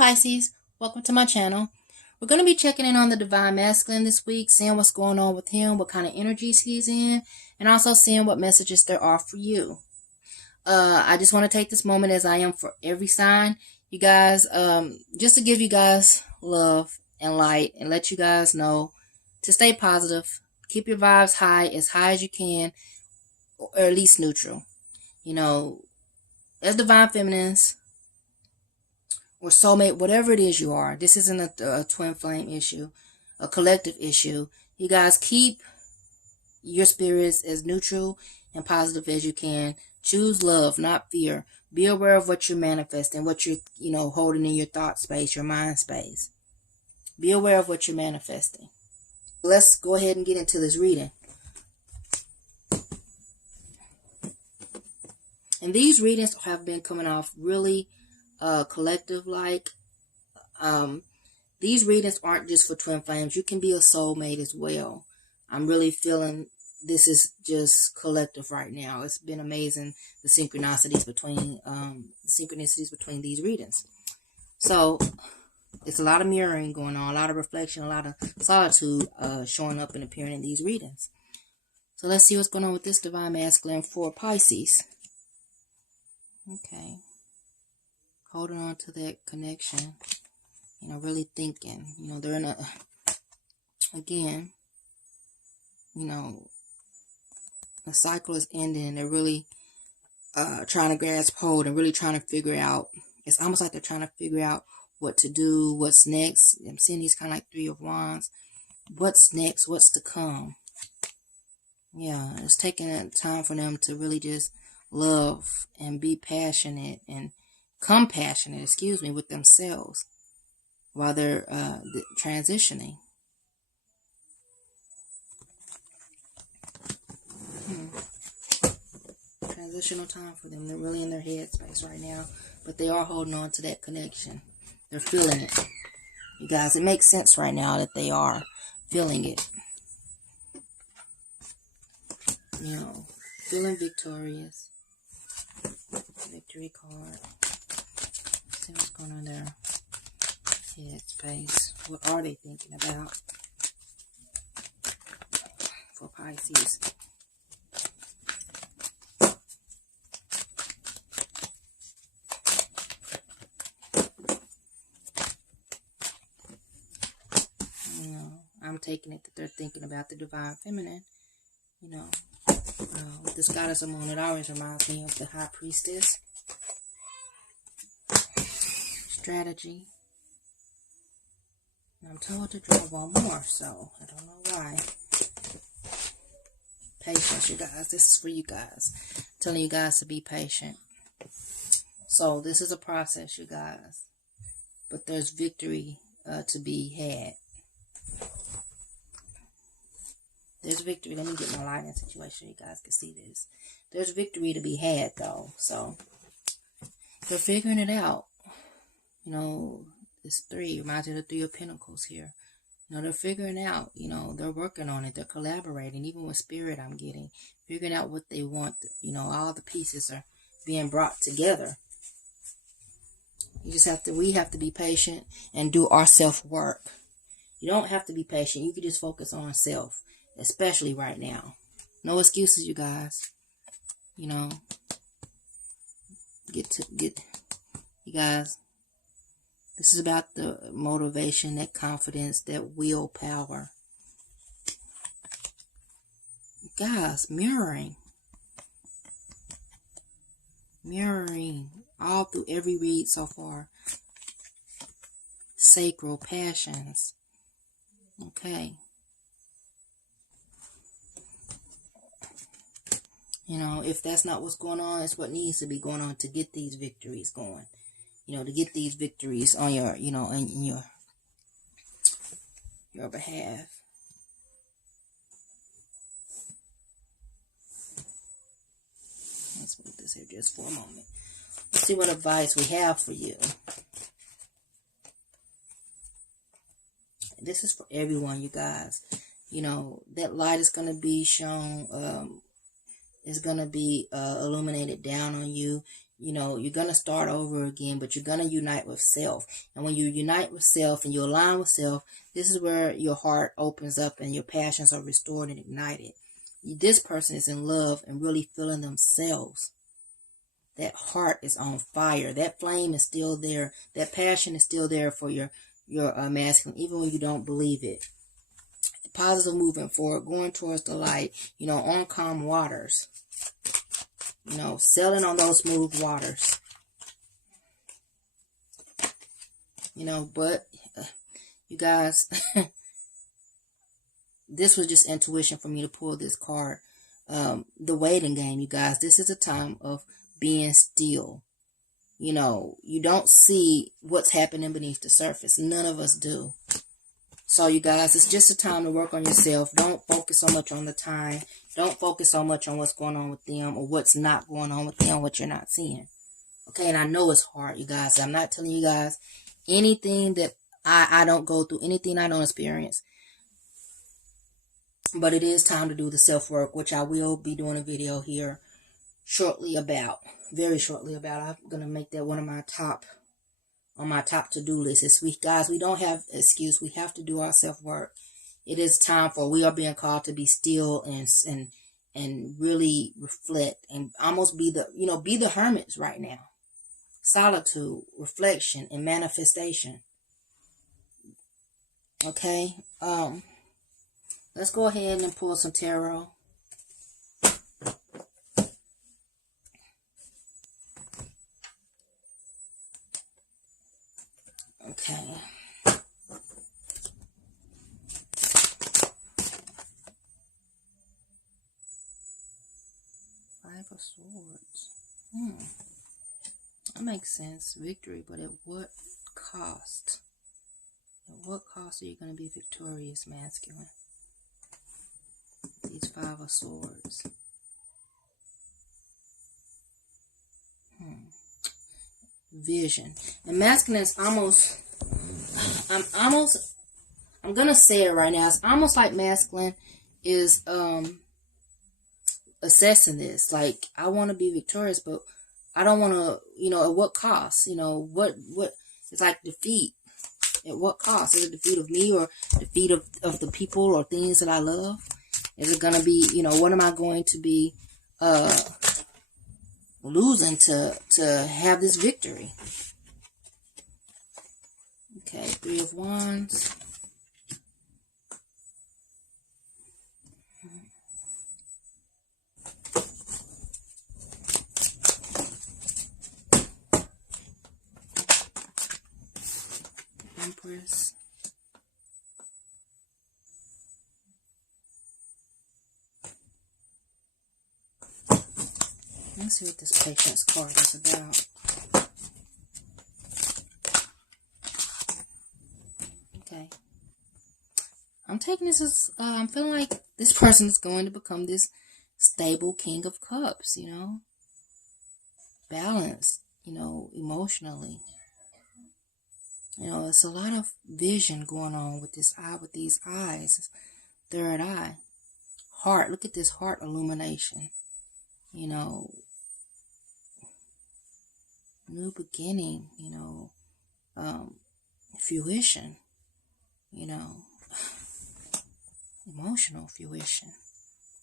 Pisces, welcome to my channel. We're going to be checking in on the Divine Masculine this week, seeing what's going on with him, what kind of energies he's in, and also seeing what messages there are for you. I just want to take this moment, as I am for every sign, you guys, just to give you guys love and light and let you guys know to stay positive, keep your vibes high as you can, or at least neutral. You know, as Divine Feminines, or soulmate, whatever it is you are. This isn't a twin flame issue, a collective issue. You guys keep your spirits as neutral and positive as you can. Choose love, not fear. Be aware of what you're manifesting, what you're, holding in your thought space, your mind space. Be aware of what you're manifesting. Let's go ahead and get into this reading. And these readings have been coming off really collective like. These readings aren't just for twin flames. You can be a soulmate as well. I'm really feeling this is just collective right now. It's been amazing, the synchronicities between these readings. So it's a lot of mirroring going on, a lot of reflection, a lot of solitude showing up and appearing in these readings. So let's see what's going on with this Divine Masculine for Pisces. Okay. Holding on to that connection, really thinking, they're in the cycle is ending, and they're really trying to grasp hold and really trying to figure out, it's almost like they're trying to figure out what to do, what's next. I'm seeing these kind of like Three of Wands. What's next? What's to come? Yeah, it's taking time for them to really just love and be passionate and compassionate, with themselves while they're transitioning. Transitional time for them. They're really in their headspace right now, but they are holding on to that connection. They're feeling it. You guys, it makes sense right now that they are feeling it. Feeling victorious. Victory card. See what's going on there. Headspace. What are they thinking about for Pisces? I'm taking it that they're thinking about the Divine Feminine. With this Goddess of Moon, it always reminds me of the High Priestess. Strategy. I'm told to draw one more, so I don't know why. Patience, you guys. This is for you guys. I'm telling you guys to be patient. So this is a process, you guys. But there's victory to be had. There's victory. Let me get my lighting situation. You guys can see this. There's victory to be had, though. So they're figuring it out. This 3 reminds me of the 3 of Pentacles here. They're figuring out. They're working on it. They're collaborating. Even with Spirit, I'm getting figuring out what they want. All the pieces are being brought together. We have to be patient and do our self-work. You don't have to be patient. You can just focus on self. Especially right now. No excuses, you guys. You guys. This is about the motivation, that confidence, that willpower. Guys, mirroring. Mirroring. All through every read so far. Sacral passions. Okay. If that's not what's going on, it's what needs to be going on to get these victories going. To get these victories on your, in your behalf. Let's move this here just for a moment. Let's see what advice we have for you. This is for everyone, you guys. That light is going to be shown, is going to be illuminated down on you. You know, you're going to start over again, but you're going to unite with self. And when you unite with self and you align with self, this is where your heart opens up and your passions are restored and ignited. This person is in love and really feeling themselves. That heart is on fire. That flame is still there. That passion is still there for your masculine, even when you don't believe it. Positive movement forward, going towards the light, you know, on calm waters. You know, sailing on those smooth waters. You know, but you guys, this was just intuition for me to pull this card. The waiting game, you guys. This is a time of being still. You know, you don't see what's happening beneath the surface. None of us do. So, you guys, it's just a time to work on yourself. Don't focus so much on the time. Don't focus so much on what's going on with them or what's not going on with them, what you're not seeing. Okay, and I know it's hard, you guys. I'm not telling you guys anything that I don't go through, anything I don't experience. But it is time to do the self-work, which I will be doing a video here shortly about. Very shortly about. I'm going to make that one of my top to-do list. This week, guys, we don't have an excuse. We have to do our self-work. It is time for, we are being called to be still and really reflect and almost be the hermits right now. Solitude, reflection, and manifestation. Okay. Let's go ahead and pull some tarot. Okay. Five of Swords. That makes sense. Victory, but at what cost? At what cost are you going to be victorious, masculine? These Five of Swords. Vision. And masculine is I'm going to say it right now. It's almost like masculine is assessing this. Like, I want to be victorious, but I don't want to, at what cost? What it's like defeat. At what cost? Is it defeat of me or defeat of the people or things that I love? Is it going to be, what am I going to be losing to have this victory? Okay, Three of Wands. Empress. Let's see what this Patience card is about. Okay. I'm taking this as, I'm feeling like this person is going to become this stable King of Cups, Balanced, emotionally. It's a lot of vision going on with this eye, with these eyes. Third eye. Heart. Look at this heart illumination. New beginning, fruition, emotional fruition.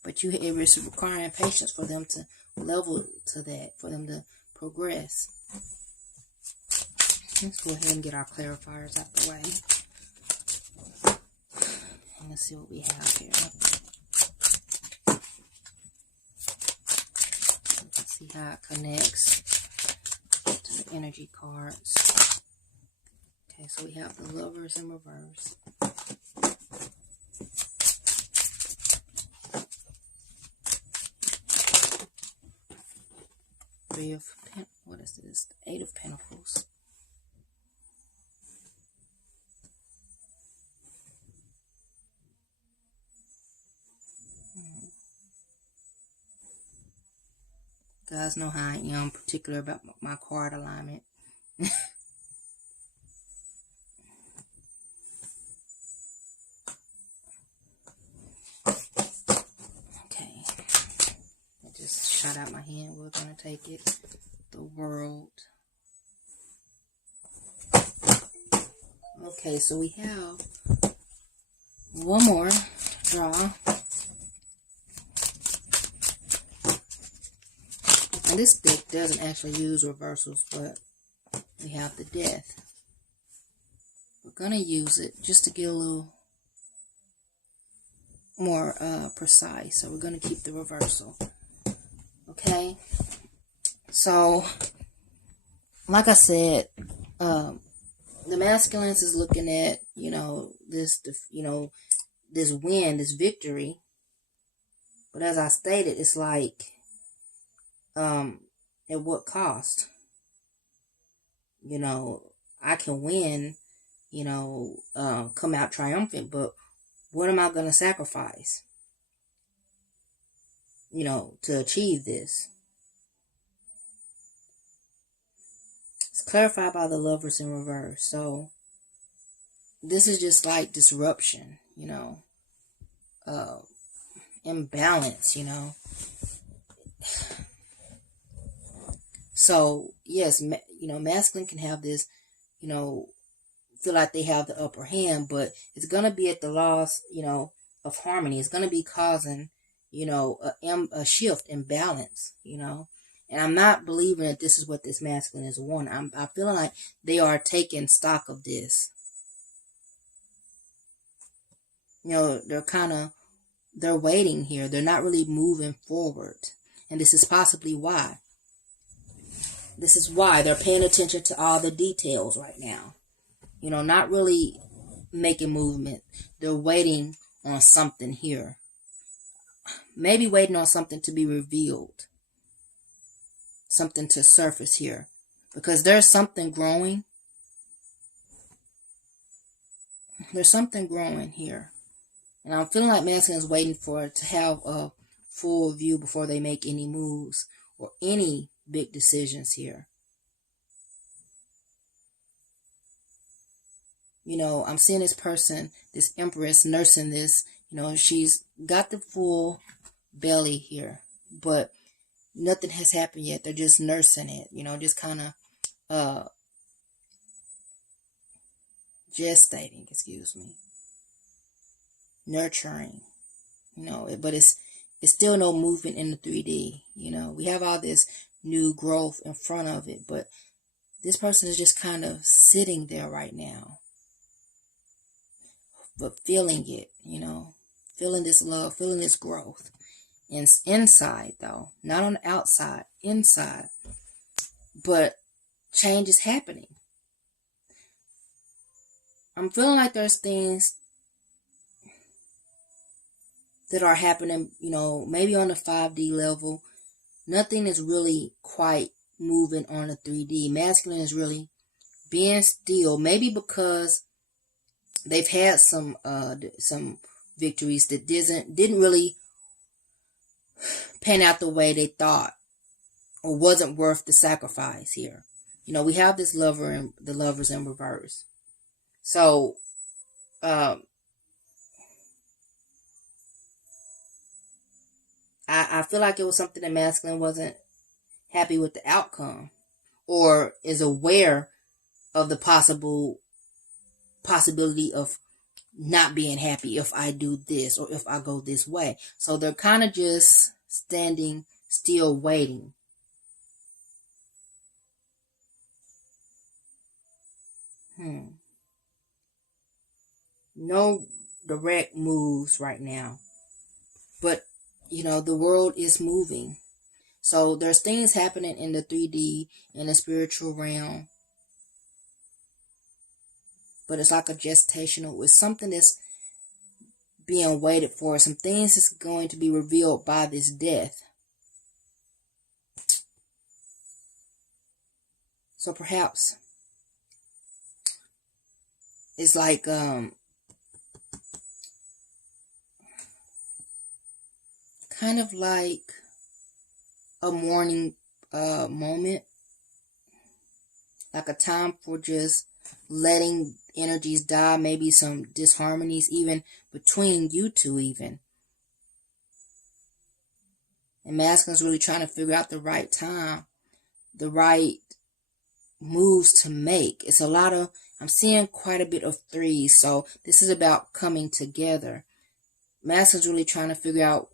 But it's requiring patience for them to level to that, for them to progress. Let's go ahead and get our clarifiers out the way. And let's see what we have here. Let's see how it connects to the energy cards. Okay, so we have the Lovers in reverse. What is this? The Eight of Pentacles. You guys know how I am particular about my card alignment. Okay. I just shot out my hand. We're going to take it. the World. Okay, so we have one more draw. And this deck doesn't actually use reversals, but we have the Death. We're going to use it just to get a little more precise. So we're going to keep the reversal. Okay. So, like I said, the masculine is looking at, this win, this victory. But as I stated, it's like, at what cost? I can win, come out triumphant, but what am I going to sacrifice, to achieve this? It's clarified by the Lovers in reverse. So this is just like disruption, imbalance, So yes, masculine can have this, feel like they have the upper hand, but it's going to be at the loss, of harmony. It's going to be causing, a shift in balance, And I'm not believing that this is what this masculine is wanting. I'm feeling like they are taking stock of this. They're waiting here. They're not really moving forward. And this is possibly why. This is why they're paying attention to all the details right now. Not really making movement. They're waiting on something here. Maybe waiting on something to be revealed. Something to surface here. Because there's something growing. There's something growing here. And I'm feeling like masculine is waiting for it to have a full view before they make any moves or any big decisions here. I'm seeing this person, this Empress, nursing this. She's got the full belly here, but nothing has happened yet. They're just nursing it, just kind of gestating, nurturing, but it's still no movement in the 3D. We have all this new growth in front of it, but this person is just kind of sitting there right now, but feeling it, feeling this love, feeling this growth. And inside though, not on the outside, inside, but change is happening. I'm feeling like there's things that are happening, maybe on the 5D level. Nothing is really quite moving on the 3D. Masculine is really being still, maybe because they've had some victories that didn't really pan out the way they thought, or wasn't worth the sacrifice here. We have this lover and the Lovers in reverse. So, I feel like it was something that masculine wasn't happy with the outcome, or is aware of the possibility of not being happy if I do this or if I go this way. So they're kind of just standing still, waiting. No direct moves right now, but the world is moving. So there's things happening in the 3D, in the spiritual realm. But it's like a gestational, it's something that's being waited for. Some things that's going to be revealed by this death. So perhaps it's like kind of like a mourning moment, like a time for just letting energies die, maybe some disharmonies even between you two even. And masculine's really trying to figure out the right time the right moves to make. It's a lot of, I'm seeing quite a bit of threes. So this is about coming together. Masculine's really trying to figure out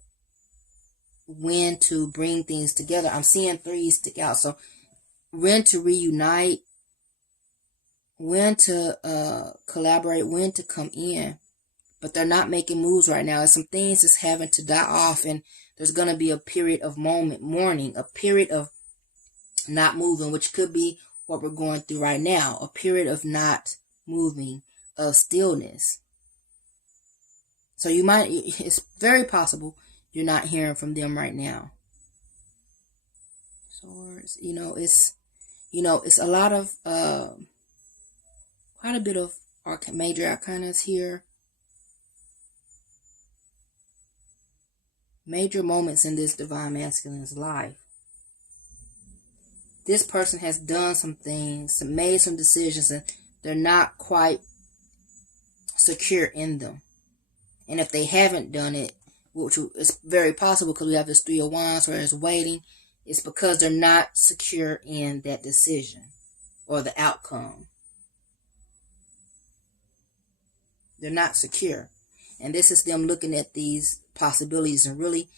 when to bring things together. I'm seeing threes stick out. So when to reunite, when to collaborate, when to come in. But they're not making moves right now. There's some things that's having to die off, and there's going to be a period of mourning, a period of not moving, which could be what we're going through right now, a period of not moving, of stillness. So you might, it's very possible you're not hearing from them right now. Swords, it's a lot of, quite a bit of major arcanas here. Major moments in this divine masculine's life. This person has done some things, made some decisions, and they're not quite secure in them. And if they haven't done it, which is very possible because we have this Three of Wands where it's waiting, it's because they're not secure in that decision or the outcome. They're not secure. And this is them looking at these possibilities and really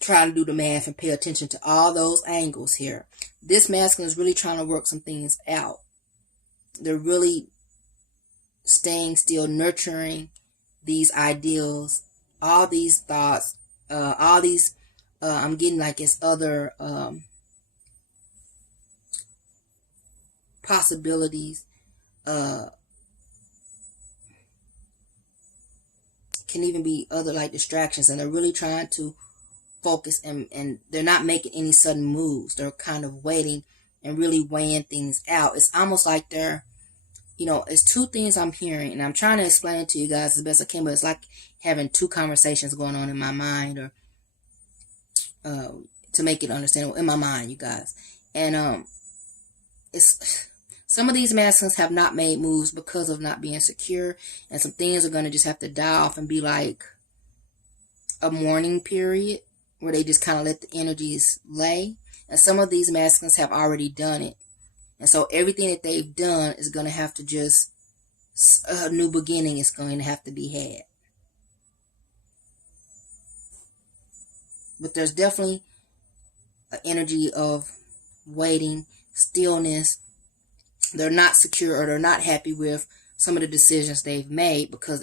trying to do the math and pay attention to all those angles here. This masculine is really trying to work some things out. They're really staying still, nurturing these ideals, all these thoughts, all these, I'm getting like it's other possibilities, can even be other like distractions, and they're really trying to focus, and they're not making any sudden moves. They're kind of waiting and really weighing things out. It's almost like they're, it's two things I'm hearing, and I'm trying to explain it to you guys as best I can, but it's like having two conversations going on in my mind, or to make it understandable in my mind, you guys. And it's some of these masculines have not made moves because of not being secure, and some things are going to just have to die off and be like a mourning period where they just kind of let the energies lay. And some of these masculines have already done it, and so everything that they've done is going to have to just, a new beginning is going to have to be had. But there's definitely an energy of waiting, stillness. They're not secure, or they're not happy with some of the decisions they've made because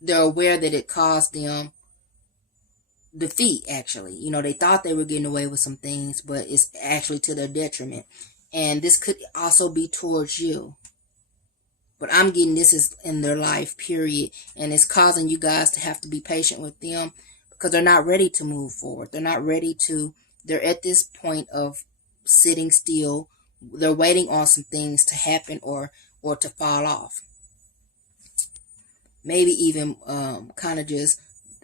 they're aware that it caused them defeat, actually. They thought they were getting away with some things, but it's actually to their detriment. And this could also be towards you. But I'm getting this is in their life, period. And it's causing you guys to have to be patient with them because they're not ready to move forward. They're not ready to, they're at this point of sitting still. They're waiting on some things to happen or to fall off. Maybe even kind of just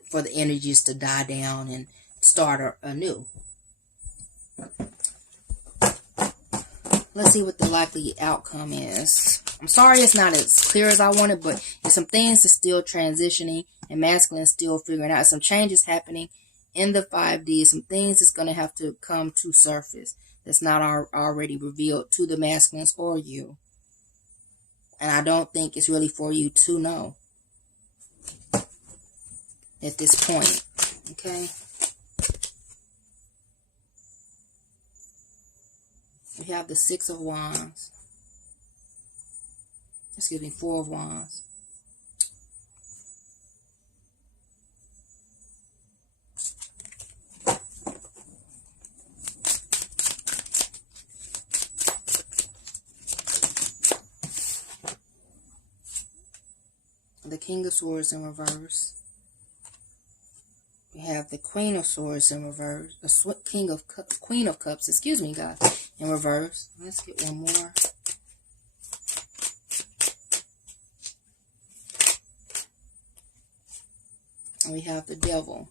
for the energies to die down and start anew. Let's see what the likely outcome is. I'm sorry it's not as clear as I wanted, but there's some things that's still transitioning, and masculine is still figuring out. Some changes happening in the 5D. Some things that's going to have to come to surface that's not already revealed to the masculines or you. And I don't think it's really for you to know at this point. Okay? We have the 6 of Wands. Excuse me, 4 of Wands. The King of Swords in reverse. We have the Queen of Swords in reverse. The Queen of Cups, excuse me, guys, in reverse. Let's get one more. And we have the Devil.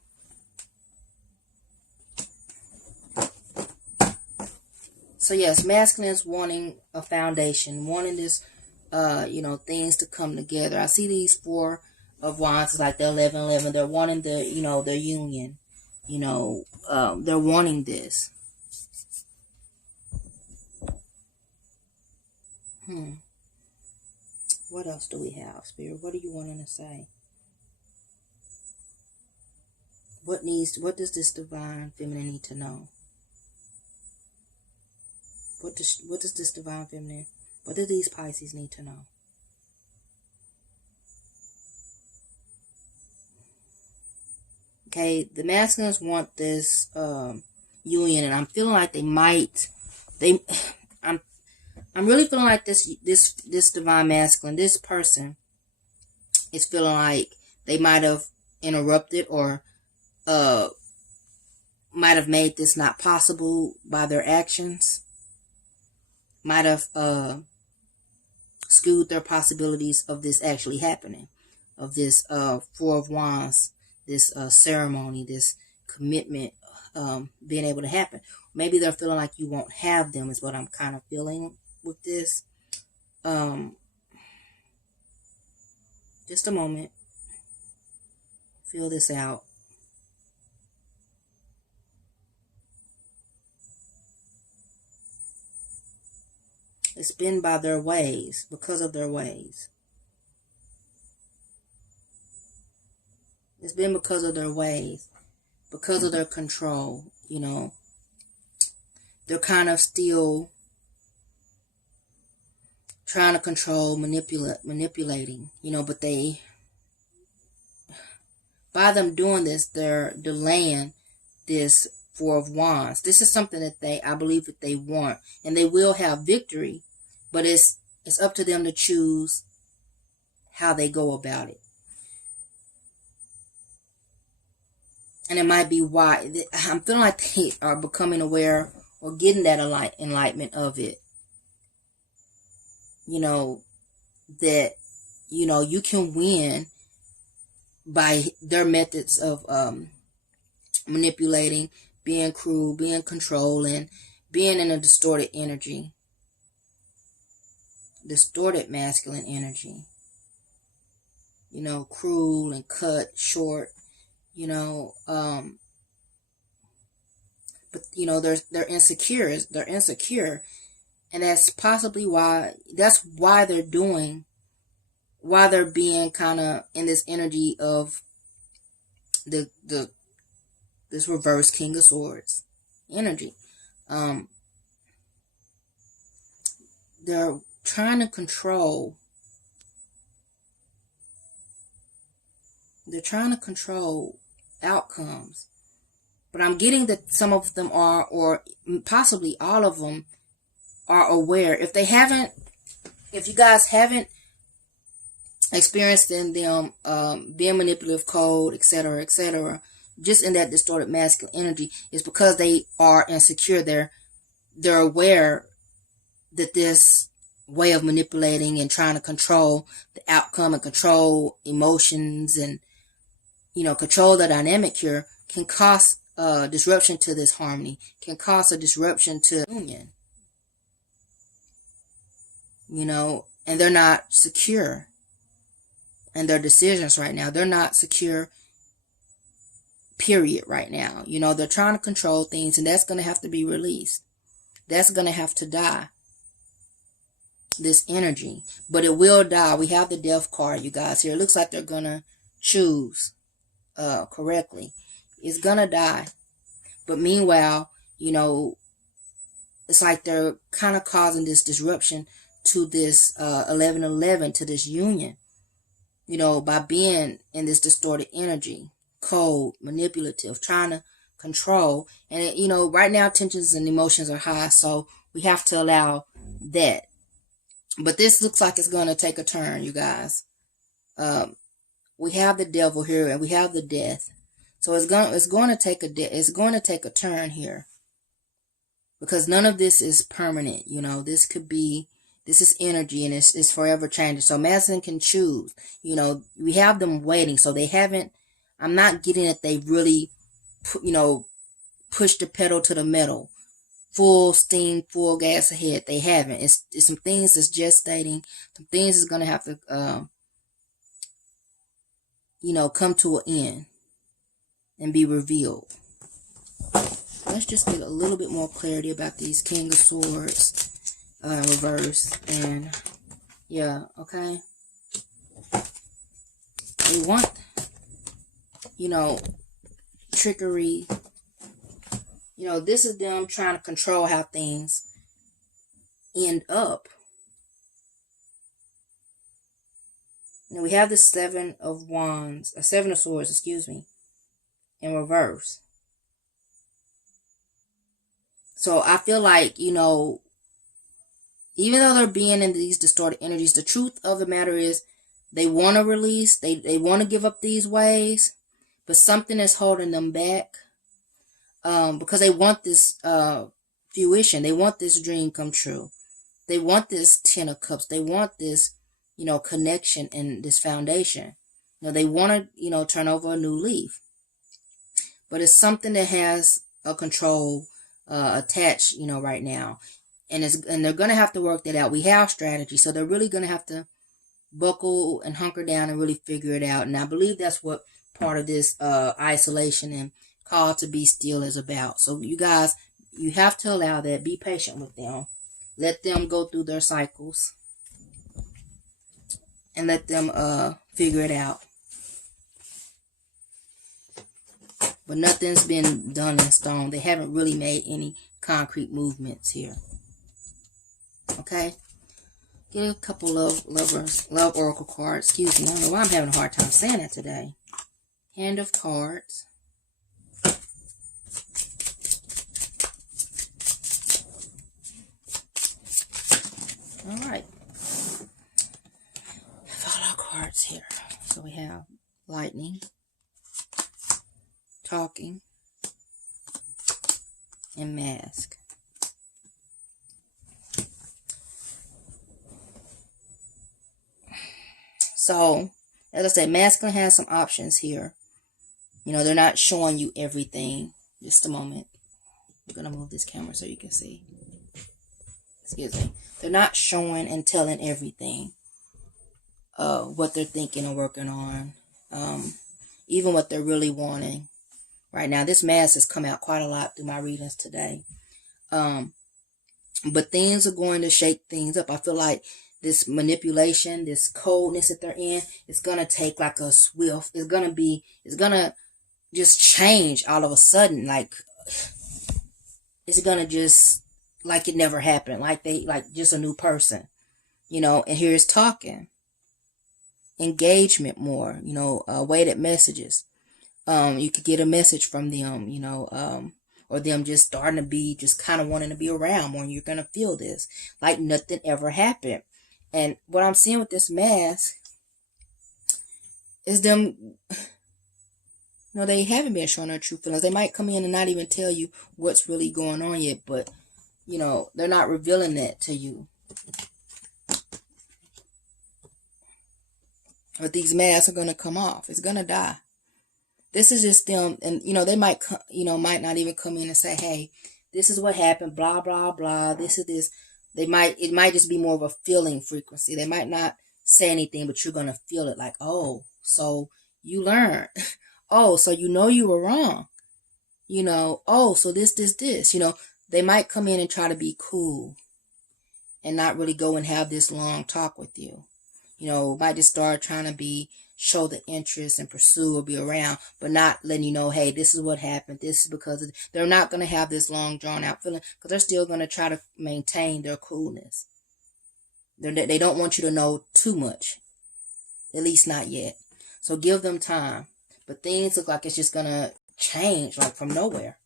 So yes, masculine is wanting a foundation, wanting this things to come together. I see these 4 of Wands like the 11-11. They're wanting the, their union. They're wanting this. What else do we have, Spirit? What are you wanting to say? What does this divine feminine need to know? What does this divine feminine, what do these Pisces need to know? Okay, the masculines want this union, and I'm feeling like I'm really feeling like this divine masculine, this person is feeling like they might have interrupted or might have made this not possible by their actions. Might have skewed their possibilities of this actually happening, of this Four of Wands, this ceremony, this commitment being able to happen. Maybe they're feeling like you won't have them, is what I'm kind of feeling with this. Just a moment. Feel this out. It's been by their ways, because of their ways. It's been because of their ways, because of their control, you know. They're kind of still trying to control, manipulating, you know, but by them doing this, they're delaying this Four of Wands. This is something that I believe that they want, and they will have victory, but it's up to them to choose how they go about it. And it might be why I'm feeling like they are becoming aware or getting that enlightenment of it. You know, that, you know, you can win by their methods of manipulating, being cruel, being controlling, being in a distorted energy. Distorted masculine energy. You know, cruel and cut short. You know, but you know, they're insecure. They're insecure, and that's possibly why. That's why they're doing. Why they're being kind of in this energy of this reverse King of Swords energy. They're trying to control. They're trying to control outcomes, but I'm getting that some of them are, or possibly all of them are aware. If you guys haven't experienced in them being manipulative, cold, etc., just in that distorted masculine energy, is because they are insecure. They're aware that this way of manipulating and trying to control the outcome and control emotions and, you know, control the dynamic here can cause disruption to this harmony, can cause a disruption to union. You know, and they're not secure in their decisions right now. They're not secure, period, right now. You know, they're trying to control things, and that's going to have to be released. That's going to have to die. This energy, but it will die. We have the Death card, you guys, here. It looks like they're going to choose correctly. It's going to die. But meanwhile, you know, it's like they're kind of causing this disruption to this 1111, to this union, you know, by being in this distorted energy, cold, manipulative, trying to control. And, you know, right now tensions and emotions are high, so we have to allow that. But this looks like it's going to take a turn, you guys. We have the Devil here, and we have the Death. So it's going to take a turn here, because none of this is permanent. You know, this is energy, and it's forever changing. So masculine can choose. You know, we have them waiting, so they haven't. I'm not getting that they really, you know, push the pedal to the metal. Full steam, full gas ahead. They haven't. It's some things that's gestating. Some things is going to have to, you know, come to an end and be revealed. Let's just get a little bit more clarity about these King of Swords reverse. And yeah, okay. They want, you know, trickery. You know, this is them trying to control how things end up. Now we have the Seven of Swords, excuse me, in reverse. So I feel like, you know, even though they're being in these distorted energies, the truth of the matter is they want to release, they want to give up these ways, but something is holding them back. Because they want this fruition. They want this dream come true. They want this Ten of Cups. They want this, you know, connection and this foundation. You know, they want to, you know, turn over a new leaf. But it's something that has a control attached, you know, right now. And they're going to have to work that out. We have strategy. So they're really going to have to buckle and hunker down and really figure it out. And I believe that's what part of this isolation and call to be still is about. So you guys, you have to allow that. Be patient with them. Let them go through their cycles. And let them figure it out. But nothing's been done in stone. They haven't really made any concrete movements here. Okay? Get a couple of love oracle cards. Excuse me. I don't know why I'm having a hard time saying that today. Hand of Cards. Alright. All our cards here. So we have Lightning, Talking, and Mask. So, as I said, Masculine has some options here. You know, they're not showing you everything. Just a moment. I'm going to move this camera so you can see. Excuse me. They're not showing and telling everything. What they're thinking and working on. Even what they're really wanting. Right now, this mask has come out quite a lot through my readings today. But things are going to shake things up. I feel like this manipulation, this coldness that they're in, it's going to take like a swift. It's going to just change all of a sudden. Like, it's going to just, like it never happened. Like just a new person. You know, and here's Talking. Engagement more, you know, weighted messages. You could get a message from them, you know, or them just starting to be, just kind of wanting to be around more. And you're going to feel this, like nothing ever happened. And what I'm seeing with this mask is them, you know, they haven't been showing their true feelings. They might come in and not even tell you what's really going on yet, but, you know, they're not revealing that to you. But these masks are going to come off. It's going to die. This is just them. And, you know, they might, might not even come in and say, hey, this is what happened, blah, blah, blah. This is this. It might just be more of a feeling frequency. They might not say anything, but you're going to feel it like, oh, so you learned. Oh, so you know you were wrong. You know, oh, so this. You know, they might come in and try to be cool and not really go and have this long talk with you. You know, might just start trying to show the interest and pursue or be around, but not letting you know, hey, this is what happened. This is because they're not going to have this long drawn out feeling because they're still going to try to maintain their coolness. They don't want you to know too much, at least not yet. So give them time, but things look like it's just going to change like from nowhere.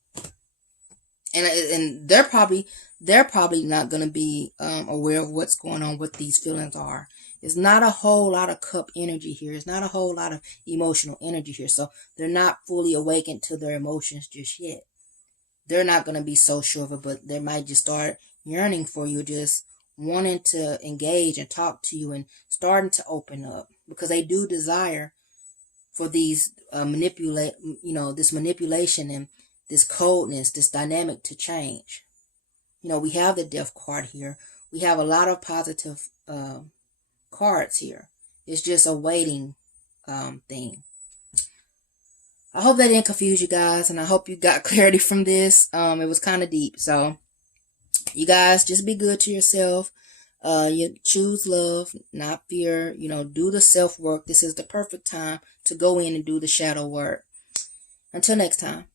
And they're probably not going to be aware of what's going on, what these feelings are. It's not a whole lot of cup energy here. It's not a whole lot of emotional energy here. So they're not fully awakened to their emotions just yet. They're not going to be so sure of it, but they might just start yearning for you, just wanting to engage and talk to you and starting to open up because they do desire for these this manipulation and this coldness, this dynamic to change. You know, we have the Death card here. We have a lot of positive cards here. It's just a waiting thing. I hope that didn't confuse you guys, and I hope you got clarity from this. It was kind of deep, so You guys just be good to yourself. You choose love, not fear. You know, do the self work. This is the perfect time to go in and do the shadow work. Until next time.